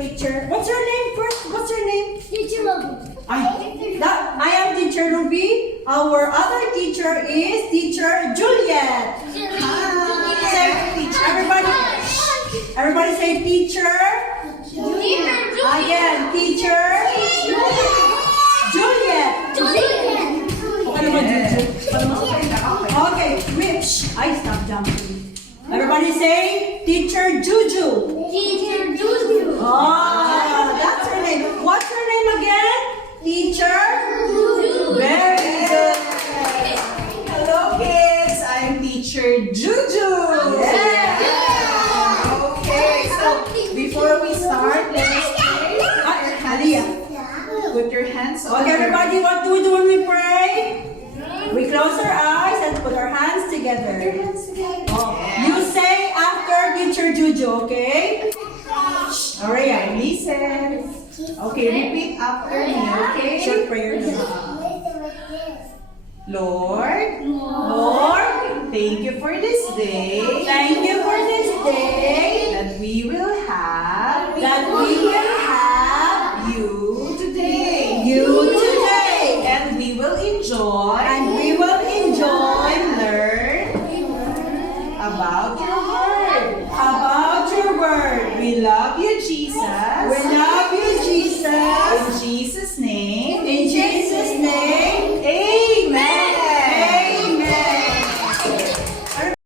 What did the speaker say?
teacher. What's your name first? What's your name? Teacher Robin. I am Teacher Ruby. Our other teacher is Teacher Juliet. Everybody say teacher. Again, teacher. Juliet. Okay, Rich. I stop jumping. Everybody say teacher Juju. Teacher Juju. Oh, that's her name. What's her name again? Teacher? Very good. Hello kids, I'm Teacher Juju. Yeah. Okay, so before we start, let us pray. Put your hands on Okay, everybody, what do we do when we pray? We close our eyes and put our hands together. Oh, you say after Teacher Juju, okay? Alright, Listen. Okay, repeat after me, okay? short prayer. Lord, Lord, thank you for this day thank you for this day that we will have you today. you today. And we will enjoy And we will enjoy and learn about your word. about your word. We love you, Jesus. We love you, Jesus. In Jesus' name. In Jesus' name.